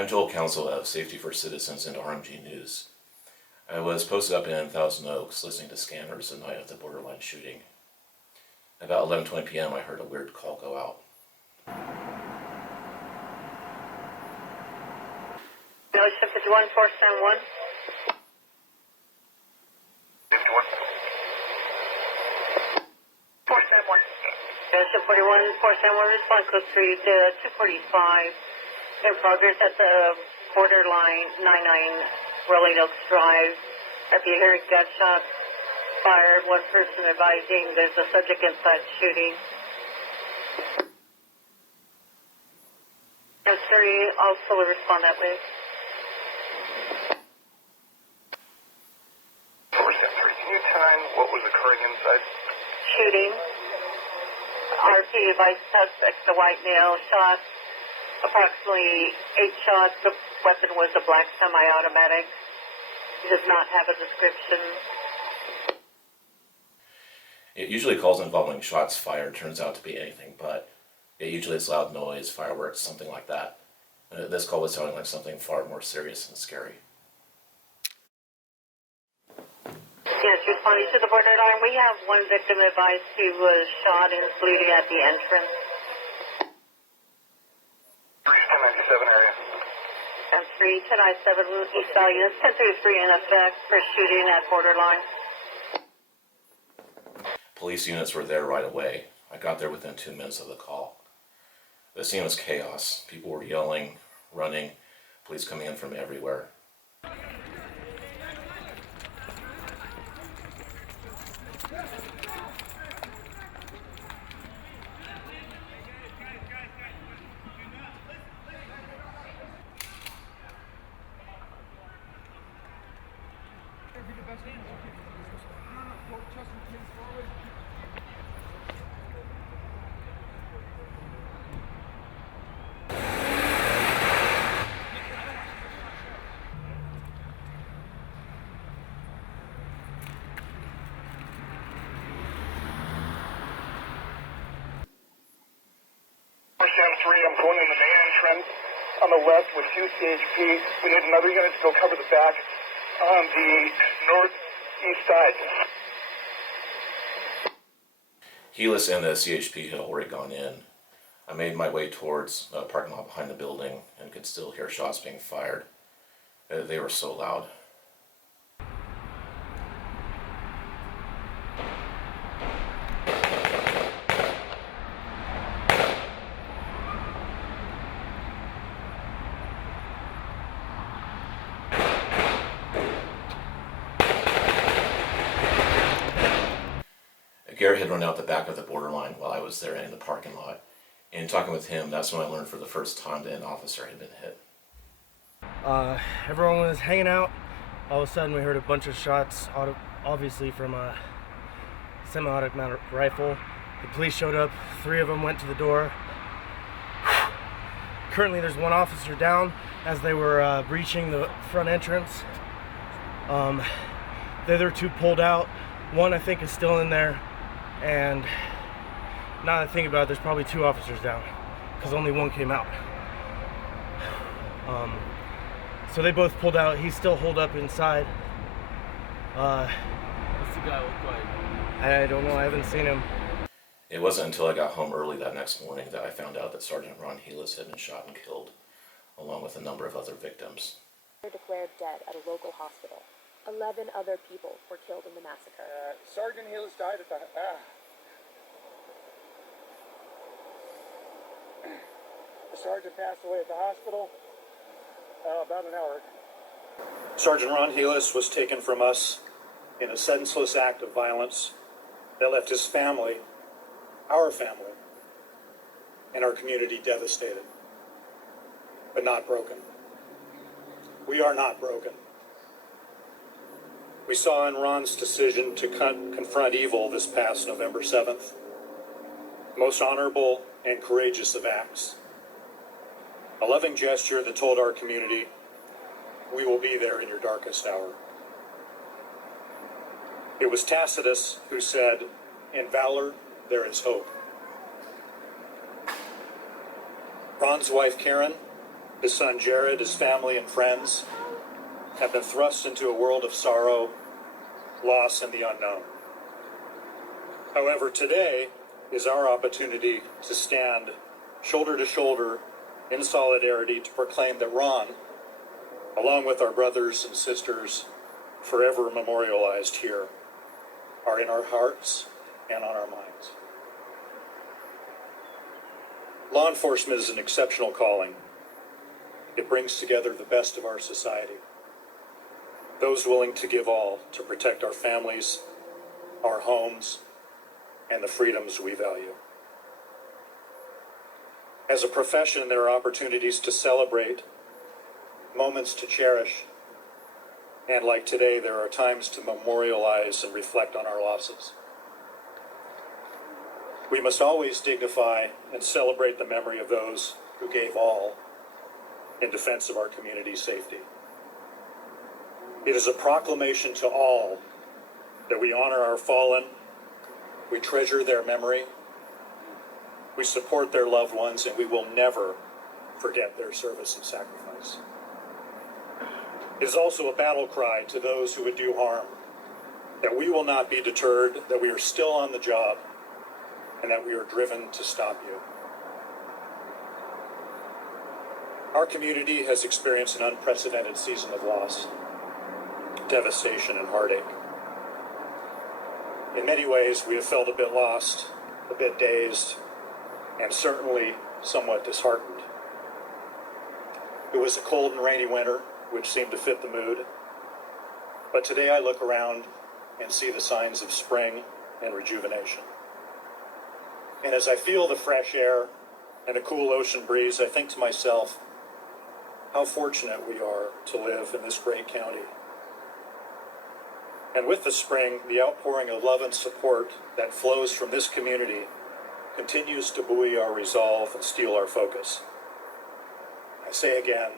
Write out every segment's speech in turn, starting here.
I'm Joel Counsel of Safety for Citizens and RMG News. I was posted up in Thousand Oaks listening to scanners the night of the borderline shooting. About 11:20 p.m. I heard a weird call go out. Helus 51 471. 51. 471. Helus 41 471, respond code 3 to 245. In progress at the borderline 99 Rolling Oaks Drive. If you hear gunshots fired, one person advising there's a subject inside shooting. And 3 also will respond that way. 473. Can you time what was occurring inside? Shooting. RP advised suspects, the white male shot approximately 8 shots. The weapon was a black semi-automatic. He does not have a description. It usually calls involving shots fired turns out to be anything but. Usually it's loud noise, fireworks, something like that. This call was sounding like something far more serious and scary. Yes, responding to the borderline, we have one victim advised he was shot and is bleeding at the entrance. 1097 area. And 1097 East Valley, 1033 in effect for shooting at borderline. Police units were there right away. I got there within 2 minutes of the call. The scene was chaos. People were yelling, running, police coming in from everywhere. I'm going in the main entrance on the left with 2 CHP. We need another unit to go cover the back on the northeast side. Helus and the CHP had already gone in. I made my way towards a parking lot behind the building and could still hear shots being fired. They were so loud. Garrett had run out the back of the borderline while I was there in the parking lot. And talking with him, that's when I learned for the first time that an officer had been hit. Everyone was hanging out. All of a sudden we heard a bunch of shots, obviously from a semi-automatic rifle. The police showed up, 3 of them went to the door. Currently there's 1 officer down as they were breaching the front entrance. The other 2 pulled out. 1 I think is still in there. And now that I think about it, there's probably 2 officers down because only 1 came out. So they both pulled out. He's still holed up inside. What's the guy look like? I don't know. I haven't seen him. It wasn't until I got home early that next morning that I found out that Sergeant Ron Helus had been shot and killed, along with a number of other victims. Declared dead at a local hospital. 11 other people were killed in the massacre. Sergeant Helus died at the... The sergeant passed away at the hospital about an hour ago. Sergeant Ron Helus was taken from us in a senseless act of violence that left his family, our family, and our community devastated, but not broken. We are not broken. We saw in Ron's decision to confront evil this past November 7th, most honorable and courageous of acts. A loving gesture that told our community, we will be there in your darkest hour. It was Tacitus who said, in valor there is hope. Ron's wife Karen His son Jared, his family, and friends have been thrust into a world of sorrow, loss, and the unknown. However, today is our opportunity to stand shoulder to shoulder in solidarity to proclaim that Ron, along with our brothers and sisters forever memorialized here, are in our hearts and on our minds. Law enforcement is an exceptional calling. It brings together the best of our society, those willing to give all to protect our families, our homes, and the freedoms we value. As a profession, there are opportunities to celebrate, moments to cherish, and like today, there are times to memorialize and reflect on our losses. We must always dignify and celebrate the memory of those who gave all in defense of our community's safety. It is a proclamation to all that we honor our fallen, we treasure their memory, we support their loved ones, and we will never forget their service and sacrifice. It is also a battle cry to those who would do harm, that we will not be deterred, that we are still on the job, and that we are driven to stop you. Our community has experienced an unprecedented season of loss, devastation, and heartache. In many ways, we have felt a bit lost, a bit dazed, and certainly somewhat disheartened. It was a cold and rainy winter, which seemed to fit the mood. But today I look around and see the signs of spring and rejuvenation. And as I feel the fresh air and the cool ocean breeze, I think to myself, how fortunate we are to live in this great county. And with the spring, the outpouring of love and support that flows from this community continues to buoy our resolve and steel our focus. I say again,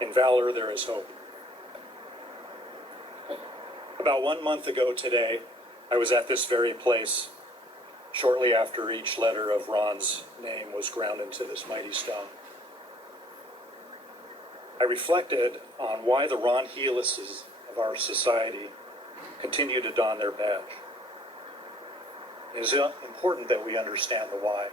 in valor there is hope. About 1 month ago today, I was at this very place, shortly after each letter of Ron's name was ground into this mighty stone. I reflected on why the Ron Heluses of our society continue to don their badge. It is important that we understand the why.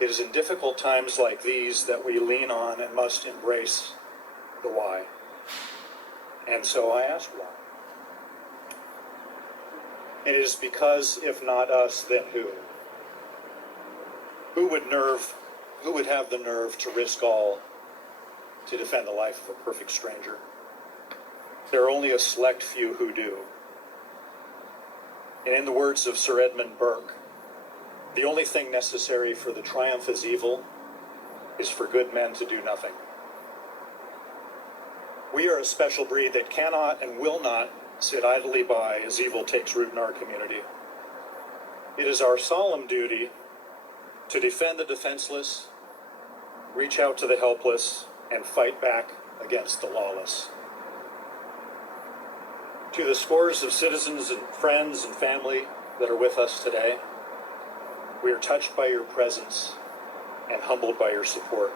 It is in difficult times like these that we lean on and must embrace the why. And so I asked why. It is because if not us, then who? Who would have the nerve to risk all to defend the life of a perfect stranger? There are only a select few who do. And in the words of Sir Edmund Burke, the only thing necessary for the triumph of evil is for good men to do nothing. We are a special breed that cannot and will not sit idly by as evil takes root in our community. It is our solemn duty to defend the defenseless, reach out to the helpless, and fight back against the lawless. To the scores of citizens and friends and family that are with us today, we are touched by your presence and humbled by your support.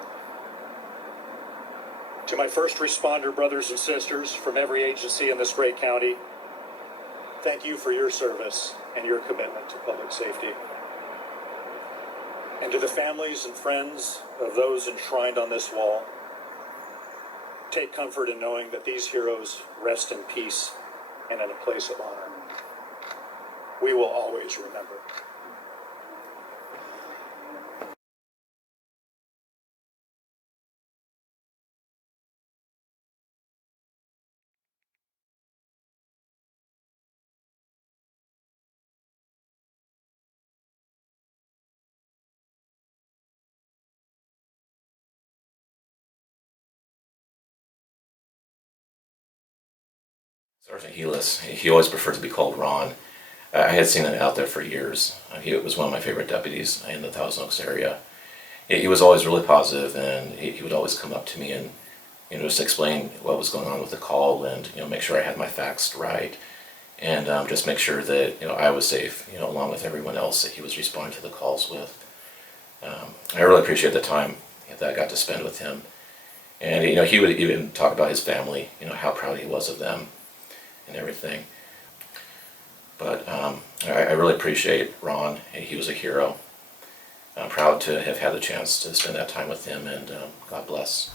To my first responder brothers and sisters from every agency in this great county, thank you for your service and your commitment to public safety. And to the families and friends of those enshrined on this wall, take comfort in knowing that these heroes rest in peace and in a place of honor. We will always remember. Sergeant Helus, he always preferred to be called Ron. I had seen him out there for years. He was one of my favorite deputies in the Thousand Oaks area. He was always really positive, and he would always come up to me and just explain what was going on with the call, and make sure I had my facts right, and just make sure that I was safe, along with everyone else that he was responding to the calls with. I really appreciate the time that I got to spend with him. And he would even talk about his family, how proud he was of them and everything. But I really appreciate Ron. He was a hero. I'm proud to have had the chance to spend that time with him, and God bless.